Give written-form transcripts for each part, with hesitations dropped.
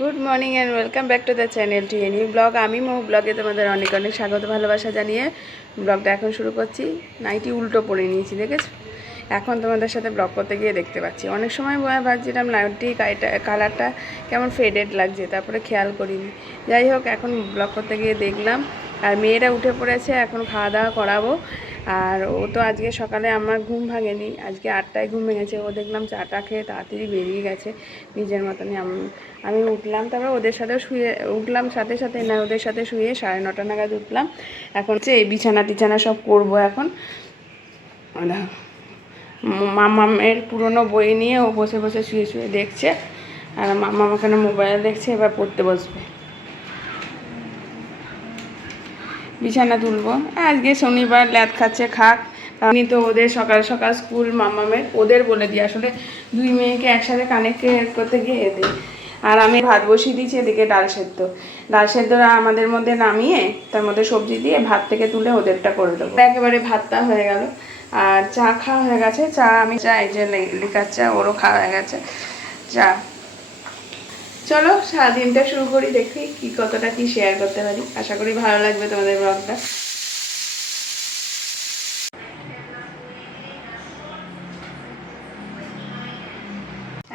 Good morning and welcome back to the channel to a new blog. আমি মৌ ব্লগে তোমাদের অনেক অনেক স্বাগত ভালোবাসা জানিয়ে ব্লগটা এখন শুরু করছি। নাইটি উল্টো পরে নিয়েছি, দেখেছো? এখন তোমাদের সাথে ব্লগ করতে গিয়ে দেখতে পাচ্ছি। অনেক সময় ভাবছিলাম নাইটি কালারটা কেমন ফেডেড লাগছে, তারপরে খেয়াল করিনি। যাই হোক, এখন ব্লগ করতে গিয়ে দেখলাম। আর মেয়েরা উঠে পড়েছে, এখন খাওয়া দাওয়া করাবো। আর ও তো আজকে সকালে আমার ঘুম ভাঙেনি, আজকে 8টায় ঘুম ভেঙেছে। ও দেখলাম চাটা খেয়ে তাড়াতাড়ি বেরিয়ে গেছে নিজের মতনই। আমি উঠলাম, তারপর ওদের সাথেও শুয়ে উঠলাম, সাথে সাথে না ওদের সাথে শুয়ে 9:30 নাগাদ উঠলাম। এখন হচ্ছে এই বিছানা টিছানা সব করবো এখন। মামামের পুরনো বই নিয়ে ও বসে বসে শুয়ে শুয়ে দেখছে, আর মামাম ওখানে মোবাইল দেখছে। এবার পড়তে বসবে। বিছানা তুলবো, আজকে শনিবার, ল্যাদ খাচ্ছে খাক। আমি তো ওদের সকাল সকাল স্কুল মামামের, ওদের বলে দিই আসলে, দুই মেয়েকে একসাথে কানেক্ট করতে গিয়ে দিই। আর আমি ভাত বসিয়ে দিয়েছি, এদিকে ডাল সেদ্ধটা আমাদের মধ্যে নামিয়ে তার মধ্যে সবজি দিয়ে ভাত থেকে তুলে ওদেরটা করে দেবো। একেবারে ভাতটা হয়ে গেল। আর চা খাওয়া হয়ে গেছে। আমি এই যে লিকার চা, ওরও খাওয়া হয়ে গেছে চা। চলো সারাদিনটা শুরু করি, দেখি কতটা কি শেয়ার করতে পারি। আশা করি ভালো লাগবে তোমাদের ব্লগটা।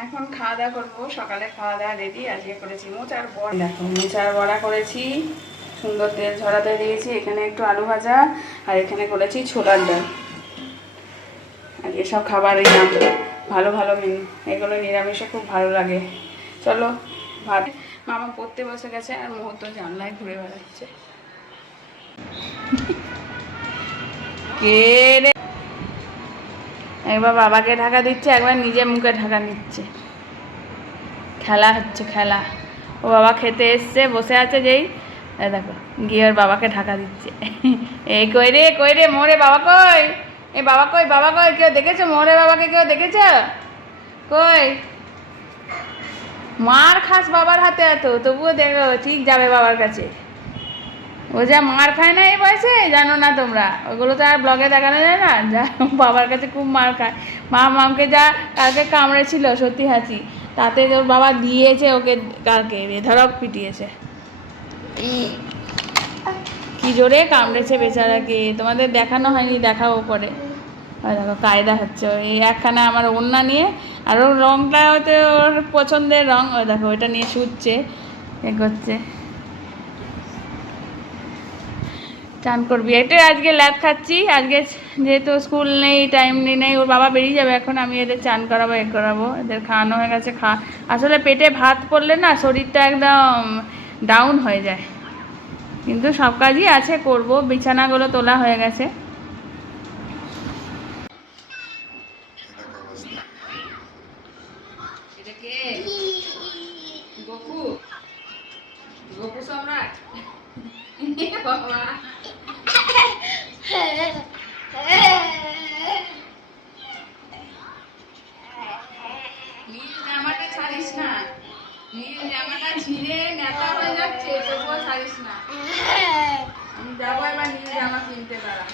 এখন খাওয়া দাওয়া করবো। সকালে খাওয়া দাওয়া রেডি। আজকে করেছি মোচার বড়া। দেখো, মোচার বড়া করেছি, সুন্দর তেল ঝরাতে দিয়েছি। এখানে একটু আলু ভাজা, আর এখানে করেছি ছোলার ডাল। আর এসব খাবারই নাম ভালো ভালো মেনু, এগুলো নিরামিষে খুব ভালো লাগে। চলো ভাত। মামা পড়তে বসে গেছে, আর মুহূর্ত জানলায় ঘুরে বেড়াচ্ছে। কে রে? একবার বাবাকে ঢাকা দিচ্ছে, একবার নিজের মুখে ঢাকা নিচ্ছে। খেলা হচ্ছে, খেলা। ও বাবা খেতে এসছে, বসে আছে যেই, দেখো গিয়ে ওর বাবাকে ঢাকা দিচ্ছে। এই কই রে মোরে বাবা কই? এই বাবা কই, বাবা কই? কেউ দেখেছো মোরে বাবাকে? কেউ দেখেছো? কই? মার খাস বাবার হাতে, এত তবুও দেখো ঠিক যাবে বাবার কাছে। ও যা মার খায় না এই বয়সে, জানো না তোমরা? ওগুলো তো আর ব্লগে দেখানো যায় না। যা বাবার কাছে খুব মার খায়। মামকে যা কালকে কামড়েছিল সত্যি হাসি, তাতে তোর বাবা দিয়েছে ওকে, কালকে বেধড়ক পিটিয়েছে। কি জোরে কামড়েছে বেচারাকে, তোমাদের দেখানো হয়নি, দেখাবো পরে। ওই দেখো কায়দা হচ্ছে, ওই একখানা আমার ওড়না নিয়ে, আর ওর রঙটা হয়তো ওর পছন্দের রঙ, ওই দেখো ওইটা নিয়ে শুচ্ছে, এ করছে। চান করবি? এটাই আজকে ল্যাব খাচ্ছি। আজকে যেহেতু স্কুল নেই, টাইম নেই, ওর বাবা বেরিয়ে যাবে এখন, আমি এদের চান করাবো, করাবো। এদের খাওয়ানো হয়ে গেছে। আসলে পেটে ভাত পড়লে না শরীরটা একদম ডাউন হয়ে যায়। কিন্তু সব কাজই আছে, করব। বিছানাগুলো তোলা হয়ে গেছে। গোপু সম্রাট বাবা। নীল জামাটা ছাড়িস না, নীল জামাটা ছিঁড়ে নেতা হয়ে যাচ্ছে, তবুও ছাড়িস না। আমি যাবো এবার নীল জামা কিনতে, দাঁড়া।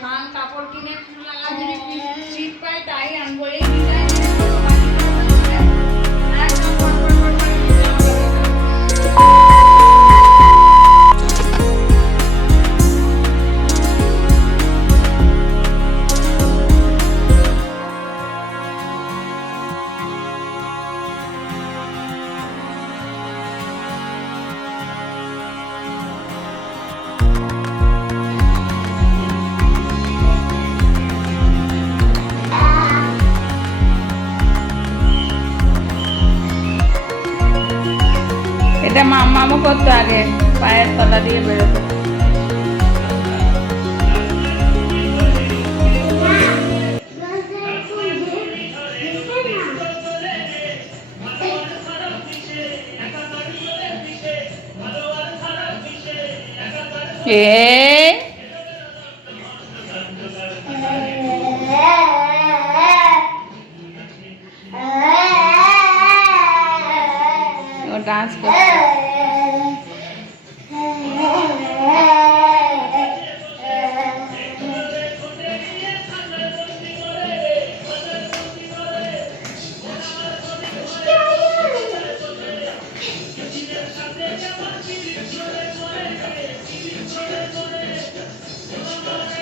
থান কাপড় কিনে যদি শীত পাই তাই আনবো। এই এটা মামু করতো আগে, পায়ের তলা দিয়ে বেরোতো। ও ডান্স করছে।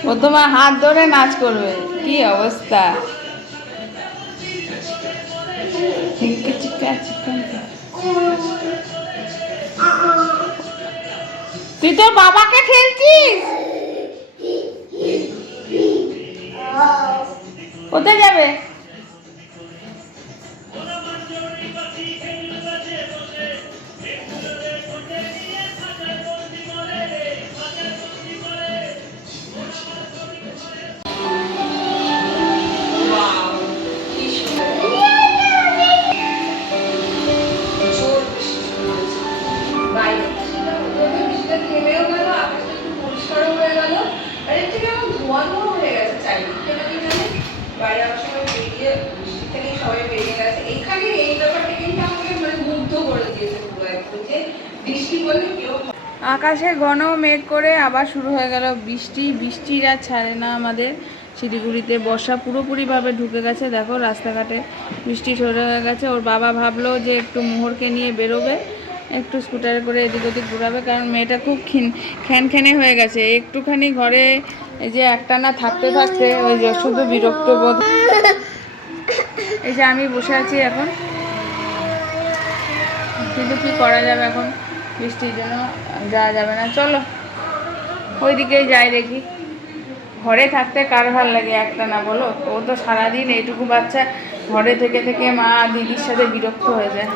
ও তোমার হাত ধরে নাচ করবে, কি অবস্থা। তুই তোর বাবাকে ঠেলছিস, কোথায় যাবে? আকাশে ঘন মেঘ করে আবার শুরু হয়ে গেল বৃষ্টি। বৃষ্টির আর ছাড়ে না আমাদের শিলিগুড়িতে। বর্ষা পুরোপুরিভাবে ঢুকে গেছে, দেখো রাস্তাঘাটে বৃষ্টি শুরু হয়ে গেছে। ওর বাবা ভাবলো যে একটু মোহরকে নিয়ে বেরোবে, একটু স্কুটারে করে এদিক ওদিক ঘোরাবে, কারণ মেয়েটা খুব খ্যানখ্যানে হয়ে গেছে। একটুখানি ঘরে এই যে একটানা থাকতে থাকতে ওই যে শুধু বিরক্ত বোধ। এই যে আমি বসে আছি এখন, কিন্তু কি করা যাবে, এখন বৃষ্টির জন্য যাওয়া যাবে না। চলো ওইদিকেই যাই, দেখি। ঘরে থাকতে কার ভাল লাগে একটা না বলো? ও তো সারাদিন এইটুকু বাচ্চা ঘরে থেকে থেকে মা দিদির সাথে বিরক্ত হয়ে যায়।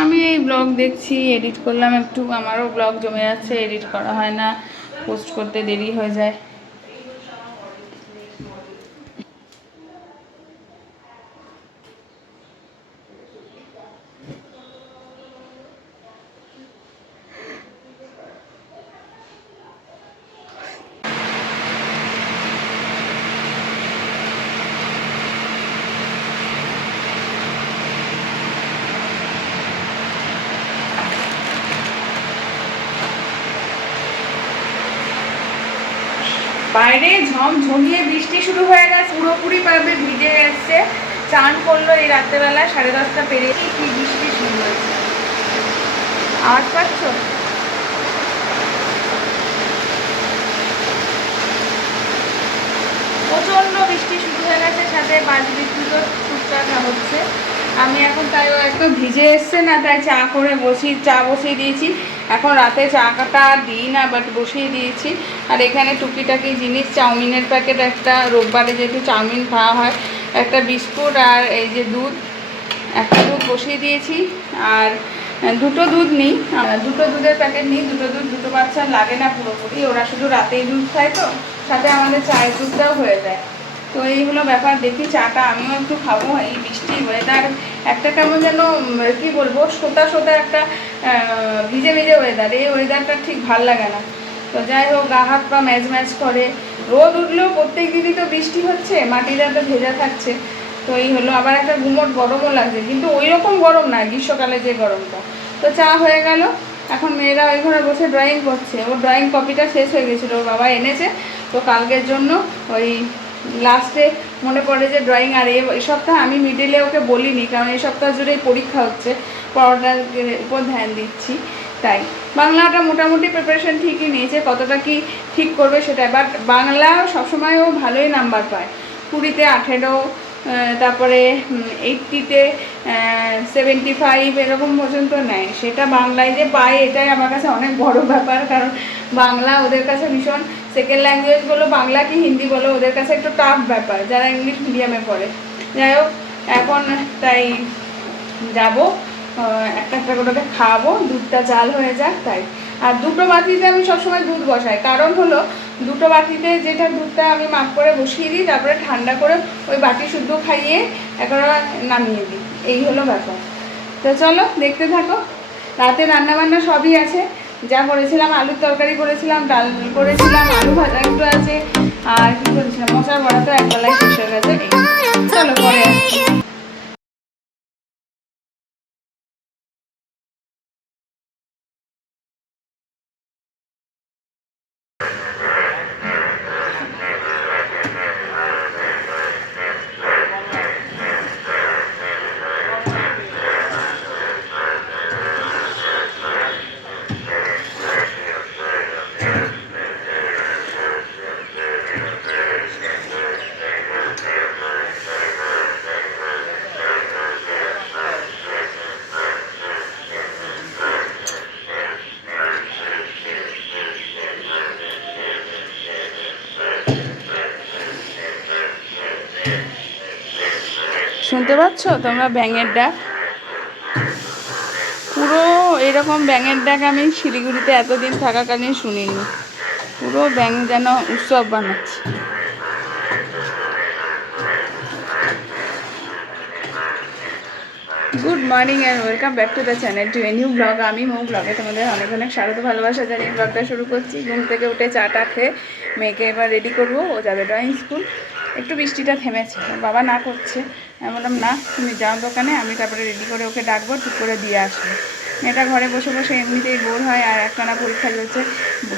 আমি এই ব্লগ দেখছি, এডিট করলাম একটু, আমারও ব্লগ জমে যাচ্ছে, এডিট করা হয় না, পোস্ট করতে দেরি হয়ে যায়। বাইরে ঝমঝমিয়ে বৃষ্টি শুরু হয়ে গেছে, পুরোপুরিভাবে ভিজে এসছে। চান করলো এই রাত্রেবেলা 10:30 পেরিয়ে, কি বৃষ্টি শুরু হয়েছে। আওয়াজ পাচ্ছ? প্রচণ্ড বৃষ্টি শুরু হয়ে গেছে, সাথে বাজ বিদ্যুৎও টুকটাক হচ্ছে। আমি এখন তাই একটু ভিজে এসছে না, তাই চা বসিয়ে দিয়েছি। এখন রাতে চাটা দিই না, বাট বসিয়ে দিয়েছি। আর এখানে টুকিটাকি জিনিস, চাউমিনের প্যাকেট একটা, রোববারে যেহেতু চাউমিন খাওয়া হয়, একটা বিস্কুট আর এই যে দুধ, একটা দুধ বসিয়ে দিয়েছি। আর দুটো দুধ নিই, দুটো দুধের প্যাকেট নিই। দুটো বাচ্চা লাগে না পুরোপুরি, ওরা শুধু রাতেই দুধ খায়, তো সাথে আমাদের চায়ের দুধটাও হয়ে যায়। তো এই হলো ব্যাপার, দেখি চাটা আমিও একটু খাবো। এই বৃষ্টি ওয়েদার একটা কেমন যেন কি বলবো, সোতা একটা ভিজে ওয়েদার, এই ওয়েদারটা ঠিক ভাল লাগে না। তো যাই হোক, গা হাত পা ম্যাচ করে। রোদ উঠলেও প্রত্যেক দিনই তো বৃষ্টি হচ্ছে, মাটিটা তো ভেজা থাকছে। তো এই হলো, আবার একটা গুমোট গরমও লাগছে, কিন্তু ওই রকম গরম না, গ্রীষ্মকালে যে গরমটা। তো চা হয়ে গেল। এখন মেয়েরা ওই ঘরে বসে ড্রয়িং করছে। ওর ড্রয়িং কপিটা শেষ হয়ে গেছিলো, ওর বাবা এনেছে, তো কালকের জন্য ওই লাস্টে মনে পড়ে যে ড্রয়িং। আর এই সপ্তাহে আমি মিডিলে ওকে বলিনি, কারণ এই সপ্তাহ জুড়েই পরীক্ষা হচ্ছে, পড়াটার উপর ধ্যান দিচ্ছি। তাই বাংলাটা মোটামুটি প্রিপারেশন ঠিকই নিয়েছে, কতটা কি ঠিক করবে সেটা। বাট বাংলা সবসময় ও ভালোই নাম্বার পায়, 20-তে 18, তারপরে 80-তে 75 এরকম পর্যন্ত নেয়। সেটা বাংলায় যে পায়, এটাই আমার কাছে অনেক বড় ব্যাপার, কারণ বাংলা ওদের কাছে ভীষণ, সেকেন্ড ল্যাঙ্গুয়েজ বলো, বাংলা কি হিন্দি বলো, ওদের কাছে একটু টাফ ব্যাপার যারা ইংলিশ মিডিয়ামে পড়ে। যাই হোক, এখন তাই যাব, একটা করে খাওয়াবো, দুধটা জাল হয়ে যাক তাই। আর দুটো বাটিতে আমি সবসময় দুধ বসাই, কারণ হলো দুটো বাটিতে যেটা দুধটা আমি মাপ করে বসিয়ে দিই, তারপরে ঠান্ডা করে ওই বাটি শুদ্ধ খাইয়ে একবার নামিয়ে দিই, এই হলো ব্যাপার। তো চলো দেখতে থাকো। রাতে রান্নাবান্না সবই আছে, যা করেছিলাম, আলুর তরকারি করেছিলাম, ডাল করেছিলাম, আলু ভাজা একটু আছে, আর কি করেছিলাম, মশলা বড়া তো একবেলায় শেষ হয়ে গেছে। চলো পরে আসছি। শুনতে পাচ্ছ তোমরা ব্যাঙের ডাক? পুরো এরকম ব্যাঙের ডাক আমি শিলিগুড়িতে এতদিন থাকাকালীন শুনিনি। পুরো ব্যাঙ যেন উৎসব বানাচ্ছে। Good morning and welcome back to the channel to a new blog. আমি মৌ ব্লগে তোমাদের অনেক অনেক স্বাগত ভালোবাসা জানিয়ে ব্লগটা শুরু করছি। ঘুম থেকে উঠে চাটা খেয়ে মেয়েকে এবার রেডি করবো, ও যাবে ড্রয়িং স্কুল। একটু বৃষ্টিটা থেমেছে, ওর বাবা না করছে, আমি বললাম না তুমি যাও দোকানে, আমি তারপরে রেডি করে ওকে ডাকবো, ঠিক করে দিয়ে আসবো। মেয়েটা ঘরে বসে বসে এমনিতেই বোর হয়, আর একটানা পরীক্ষা চলছে।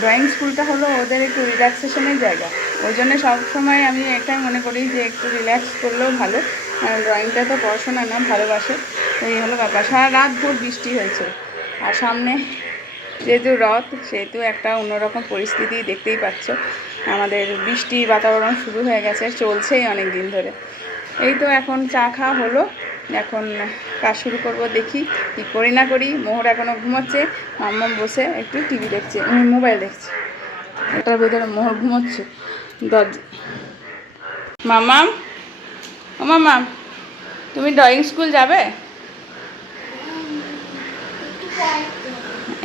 ড্রয়িং স্কুলটা হলো ওদের একটু রিল্যাক্সেশনের জায়গা, ওই জন্য সবসময় আমি এটাই মনে করি যে একটু রিল্যাক্স করলেও ভালো। ড্রয়িংটা তো পড়াশোনা না, ভালোবাসে। তো এই হলো ব্যাপার। সারা রাত ভোর বৃষ্টি হয়েছে, আর সামনে যেহেতু রথ, সেহেতু একটা অন্যরকম পরিস্থিতি দেখতেই পাচ্ছ। আমাদের বৃষ্টি বাতাবরণ শুরু হয়ে গেছে, চলছেই অনেক দিন ধরে। এই তো এখন চা খাওয়া হলো, এখন কাজ শুরু করব, দেখি কী করি না করি। মোহর এখনও ঘুমোচ্ছে, মাম্মাম বসে একটু টিভি দেখছে, মোবাইল দেখছে। এটার ভেতরে মোহর ঘুমোচ্ছে। মাম্মাম, ও মাম্মাম, তুমি ড্রয়িং স্কুল যাবে?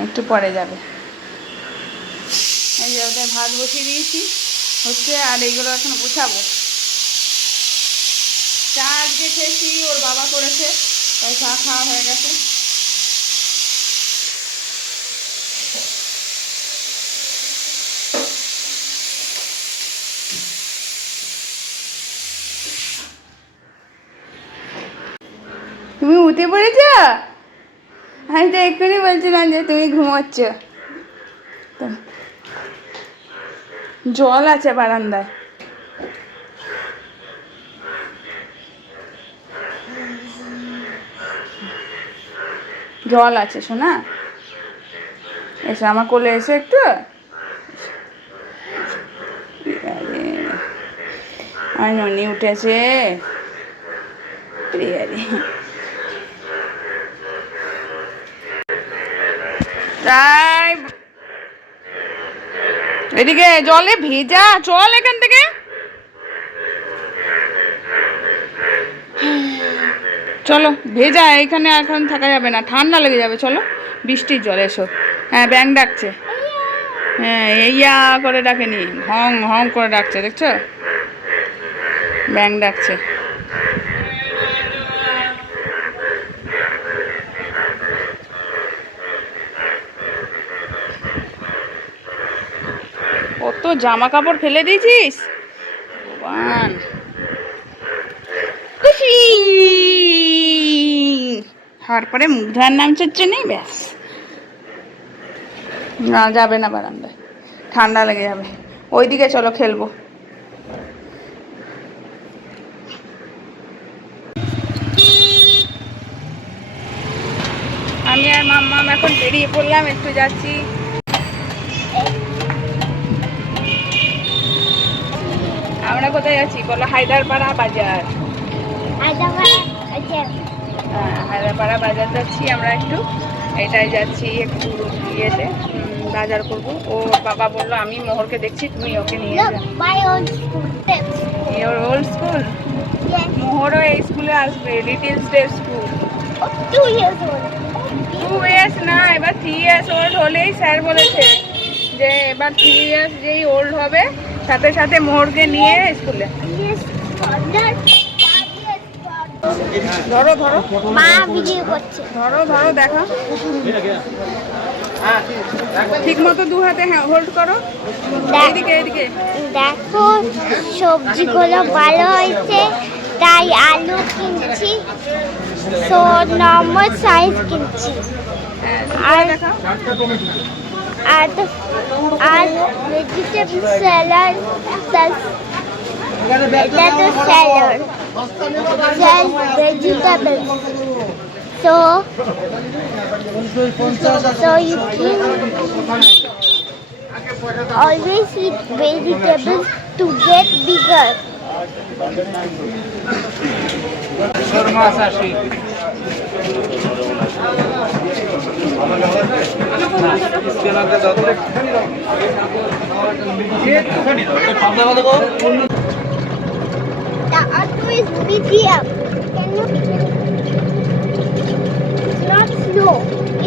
একটু পরে যাবে। এই যে ওদের ভাত বসিয়ে দিয়েছি হচ্ছে, আর এইগুলো এখন গুছাবো। চা আজকে খেয়েছি, ওর বাবা করেছে, তাই চা খাওয়া হয়ে গেছে। তুমি উঠে পড়েছ? আমি তো এক্ষুনি বলছিলাম যে তুমি ঘুমোচ্ছ। জল আছে বারান্দায়। জল আছে শোনা, এসে আমার কোলে এসে একটু। আর ননি উঠেছে, তাই এদিকে জলে ভেজা, চল এখান থেকে। চলো, ভেজা এখানে এখন থাকা যাবে না, ঠান্ডা লেগে যাবে। চলো, বৃষ্টির জল এসো। হ্যাঁ, ব্যাঙ ডাকছে। হ্যাঁ, ইয়া করে ডাকেনি, হং হং করে ডাকছে, দেখছো? ব্যাঙ ডাকছে। কত জামা কাপড় ফেলে দিয়েছিস ভগবান। তারপরে মুখ ধোয়ার নাম চচ্ছে নেই, ব্যাস। না, যাবে না বারান্দায়, ঠান্ডা লেগে যাবে। ওইদিকে চলো, খেলবো। আমি আর মাম্মাম এখন বেরিয়ে পড়লাম, একটু যাচ্ছি। আমরা কোথায় যাচ্ছি বলো? হায়দ্রাপাড়া বাজার। হ্যাঁ, হায়দ্রাপাড়া বাজার যাচ্ছি আমরা একটু। এটাই যাচ্ছি একটু ইয়েতে বাজার করবো। ওর বাবা বললো আমি মোহরকে দেখছি, তুমি ওকে নিয়ে যাও। Your old school? মোহরও এই স্কুলে আসবে, little step school. 2 years old. 2 years না, এবার 3 years old হলেই স্যার বলেছে যে এবার 3 years যেই ওল্ড হবে সাথে সাথে মোহরকে নিয়ে স্কুলে। ধরো ধরো, মা ভিডিও করছে, ধরো ধরো, দেখো ঠিক মতো 2 হাতে হোল্ড করো। এইদিকে এইদিকে দেখো, সবজিগুলো ভালো হয়েছে, তাই আলু কিনছি, সো নর্মাল সাইজ কিনছি। আর আর আর ভেজিটেবল স্যালাড, এটা তো salad, vegetables. So you can always eat vegetables to get bigger. Auto is medium. Can you? It's not slow.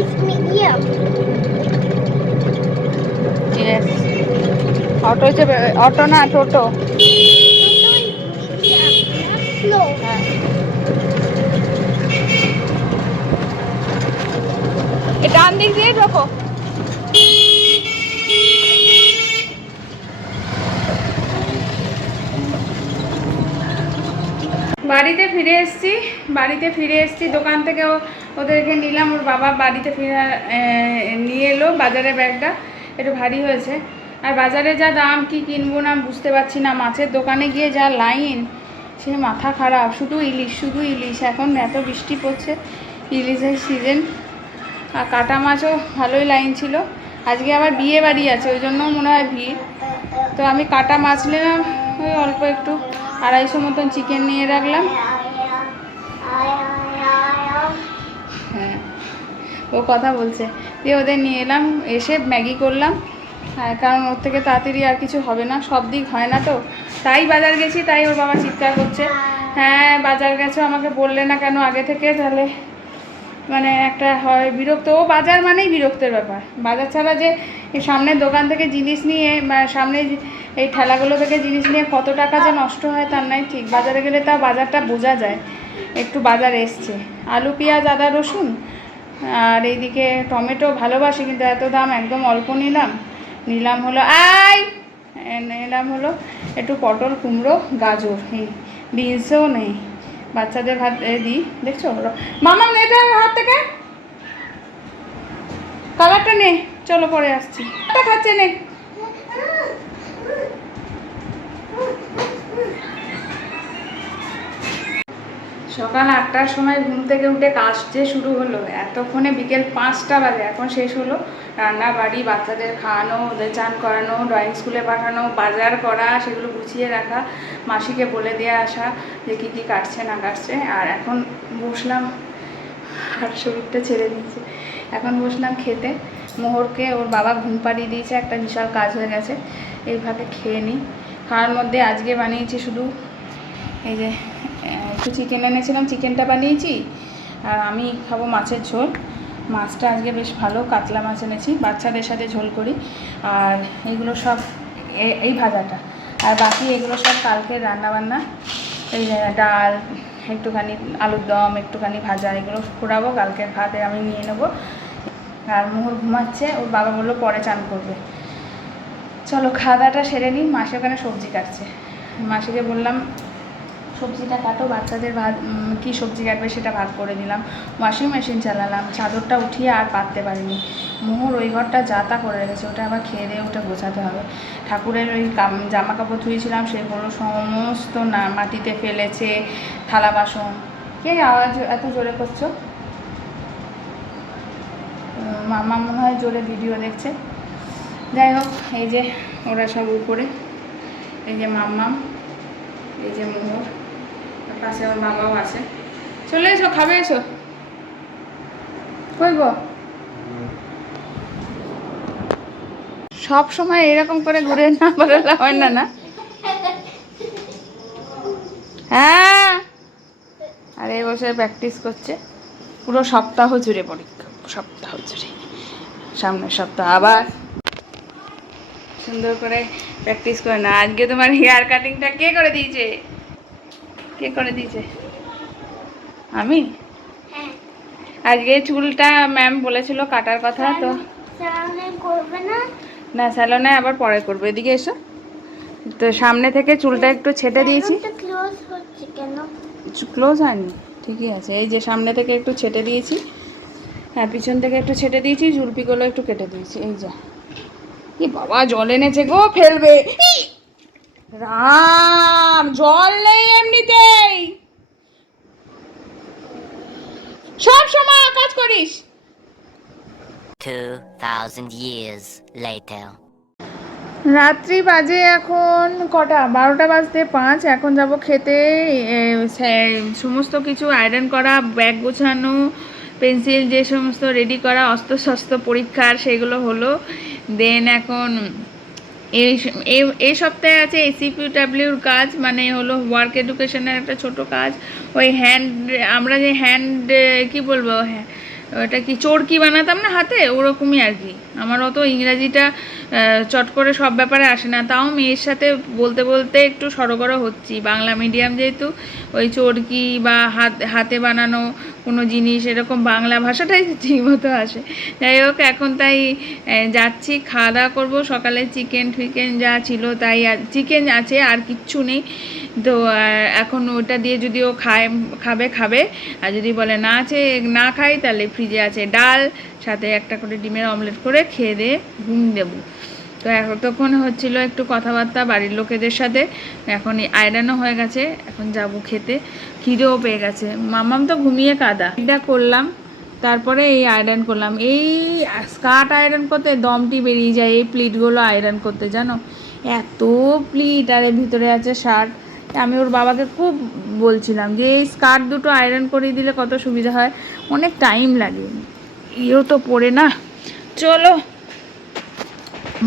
It's medium. Yes, auto হচ্ছে অটো না টোটো। Auto is medium, not slow. হ্যাঁ, এটা ডান দিক দিয়ে ঢোকো। বাড়িতে ফিরে এসেছি দোকান থেকে ওদেরকে নিলাম, ওর বাবা বাড়িতে ফিরে নিয়ে এলো বাজারে ব্যাগটা, একটু ভারী হয়েছে। আর বাজারে যা দাম কি কিনবো না বুঝতে পারছি না, মাছের দোকানে গিয়ে যা লাইন, সে মাথা খারাপ, শুধু ইলিশ। এখন এত বৃষ্টি পড়ছে, ইলিশের সিজন, আর কাটা মাছও ভালোই লাইন ছিল। আজকে আবার বিয়ে বাড়ি আছে, ওই জন্য মনে হয় ভিড়। তো আমি কাটা মাছ নিলাম, ওই অল্প একটু 250 মতন চিকেন নিয়ে রাখলাম। হ্যাঁ, ও কথা বলছে, দিয়ে ওদের নিয়ে এলাম, এসে ম্যাগি করলাম। হ্যাঁ, কারণ ওর থেকে তাড়াতাড়ি আর কিছু হবে না, সব দিক হয় না তো, তাই বাজার গেছি। তাই ওর বাবা চিৎকার করছে, হ্যাঁ বাজার গেছো, আমাকে বললে না কেন আগে থেকে, তাহলে মানে একটা হয় বিরক্ত। ও বাজার মানেই বিরক্তের ব্যাপার, বাজার ছাড়া যে এই সামনের দোকান থেকে জিনিস নিয়ে, সামনে এই ঠেলাগুলো থেকে জিনিস নিয়ে কত টাকা যে নষ্ট হয় তার নাই ঠিক। বাজারে গেলে তাও বাজারটা বোঝা যায়, একটু বাজার এসছে। আলু পেঁয়াজ আদা রসুন, আর এইদিকে টমেটো ভালোবাসি কিন্তু এত দাম, একদম অল্প নিলাম হলো নিলাম হলো একটু পটল কুমড়ো গাজর, এই বিনসও নেই, বাচ্চাদের ভাত দিই। দেখছো মামা নেতে হাত থেকে কালারটা নে, চলো পরে আসছি, খাচ্ছে নে। সকাল 8টার সময় ঘুম থেকে উঠে কাজ যে শুরু হলো, এতক্ষণে বিকেল 5টা বাজে, এখন শেষ হলো। রান্না বাড়ি, বাচ্চাদের খাওয়ানো, ওদের চান করানো, ড্রয়িং স্কুলে পাঠানো, বাজার করা, সেগুলো গুছিয়ে রাখা, মাসিকে বলে দিয়ে আসা যে কী কী কাটছে না কাটছে। আর এখন বসলাম, আর শরীরটা ছেড়ে দিয়েছে, এখন বসলাম খেতে। মোহরকে ওর বাবা ঘুম পাড়িয়ে দিয়েছে, একটা বিশাল কাজ হয়ে গেছে। এইভাবে খেয়ে নিই। খাওয়ার মধ্যে আজকে বানিয়েছি শুধু এই যে একটু চিকেন এনেছিলাম, চিকেনটা বানিয়েছি। আর আমি খাবো মাছের ঝোল, মাছটা আজকে বেশ ভালো কাতলা মাছ এনেছি, বাচ্চাদের সাথে ঝোল করি। আর এইগুলো সব এই ভাজাটা, আর বাকি এগুলো সব কালকের রান্নাবান্না। এই ডাল, একটুখানি আলুর দম, একটুখানি ভাজা, এগুলো পোড়াবো, কালকের ভাতে আমি নিয়ে নেবো। আর মোহর ঘুমাচ্ছে, ওর বাবা বললো পরে চান করবে। চলো খাওয়া দাওয়াটা সেরে নিই। মাসি ওখানে সবজি কাটছে, মাসিকে বললাম সবজিটা কাটো, বাচ্চাদের ভাত কী সবজি কাটবে সেটা ভাগ করে দিলাম। ওয়াশিং মেশিন চালালাম, চাদরটা উঠিয়ে আর পাততে পারিনি। মোহর ওই ঘরটা যা তা করে রেখেছে, ওটা আবার খেয়ে দিয়ে ওটা গোছাতে হবে। ঠাকুরের ওই জামা কাপড় ধুয়েছিলাম, সেগুলো সমস্ত না মাটিতে ফেলেছে, থালা বাসন। কে আওয়াজ এত জোরে করছো? মামা মনে হয় জোরে ভিডিও দেখছে। যাই হোক, এই যে ওরা সব উপরে, এই যে মাম্মাম, এই যে মোহর, পাশে আমার বাবাও আছে। চলে এসো, খাবে এসো। কই গো, সব সময় এরকম করে ঘুরে না বেরোলে হয় না, না? হ্যাঁ, আর এই বসে প্র্যাকটিস করছে পুরো সপ্তাহ জুড়ে, পরীক্ষা সপ্তাহ জুড়ে, সামনের সপ্তাহ আবার সুন্দর করে প্র্যাকটিস করে না। আজকে তোমার হেয়ার কাটিংটা কে করে দিয়েছে? কে করে দিয়েছে? আমি। আজকে চুলটা ম্যাম বলেছিল কাটার কথা, তো করবে না, না স্যালনে আবার পরে করবো। এদিকে এসো, তো সামনে থেকে চুলটা একটু ছেটে দিয়েছি। ক্লোজ হচ্ছে কেন? ক্লোজ হয়নি, ঠিকই আছে। এই যে সামনে থেকে একটু ছেটে দিয়েছি, হ্যাঁ পিছন থেকে একটু ছেটে দিয়েছি, ঝুলপিগুলো একটু কেটে দিয়েছি। এই যা, কি বাবা জল এনেছে গো, ফেলবে। রাম, জল নেই এমনিতেই, সব সময় কাজ করিস। 2000 years later. রাত্রি বাজে এখন কটা, 12টা বাজতে 5। এখন যাব খেতে। সমস্ত কিছু আয়রন করা, ব্যাগ গোছানো, পেন্সিল যে সমস্ত রেডি করা, অস্ত্র শস্ত্র পরীক্ষার সেগুলো হলো। দেন এখন এই সপ্তাহে আছে এসিপিডব্লিউর কাজ, মানে হলো ওয়ার্ক এডুকেশনের একটা ছোট কাজ। ওই আমরা যে কি বলবো, হ্যাঁ ওটা কি চরকি বানাতাম না হাতে, ওরকমই আর কি। আমার অত ইংরাজিটা চট করে সব ব্যাপারে আসে না, তাও মেয়ের সাথে বলতে বলতে একটু সড়গড় হচ্ছি। বাংলা মিডিয়াম যেহেতু, ওই চরকি বা হাতে বানানো কোনো জিনিস এরকম বাংলা ভাষাটাই ঠিকমতো আসে। যাই হোক, এখন তাই যাচ্ছি, খাওয়া দাওয়া করবো। সকালে চিকেন যা ছিল তাই, চিকেন আছে আর কিচ্ছু নেই। তো এখন ওটা দিয়ে যদি ও খাবে, আর যদি বলে না খাই, তাহলে ফ্রিজে আছে ডাল, সাথে একটা করে ডিমের অমলেট করে খেয়ে দিয়ে ঘুম দেবো। তো এতক্ষণ হচ্ছিল একটু কথাবার্তা বাড়ির লোকেদের সাথে, এখন আয়রনও হয়ে গেছে, এখন যাব খেতে। খিদেও পেয়ে গেছে, মামাম তো ঘুমিয়ে কাদা। এটা করলাম, তারপরে এই আয়রন করলাম। এই স্কার্ট আয়রন করতে দমটি বেরিয়ে যায়, এই প্লিটগুলো আয়রন করতে, জানো এত প্লিট, আর এর ভিতরে আছে শার্ট। আমি ওর বাবাকে খুব বলছিলাম যে এই স্কার্ট দুটো আয়রন করে দিলে কত সুবিধা হয়, অনেক টাইম লাগে, ইও তো পড়ে না। চলো,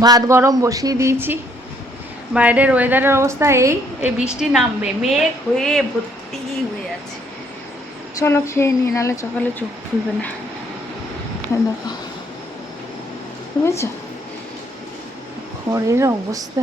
ভাত গরম বসিয়ে দিয়েছি। বাইরের ওয়েদারের অবস্থা এই বৃষ্টি নামবে, মেঘ হয়ে ভর্তি হয়ে আছে। চলো খেয়ে নিই, নাহলে সকালে চোখ খুলবে না। দেখো বুঝেছ, ঘরের অবস্থা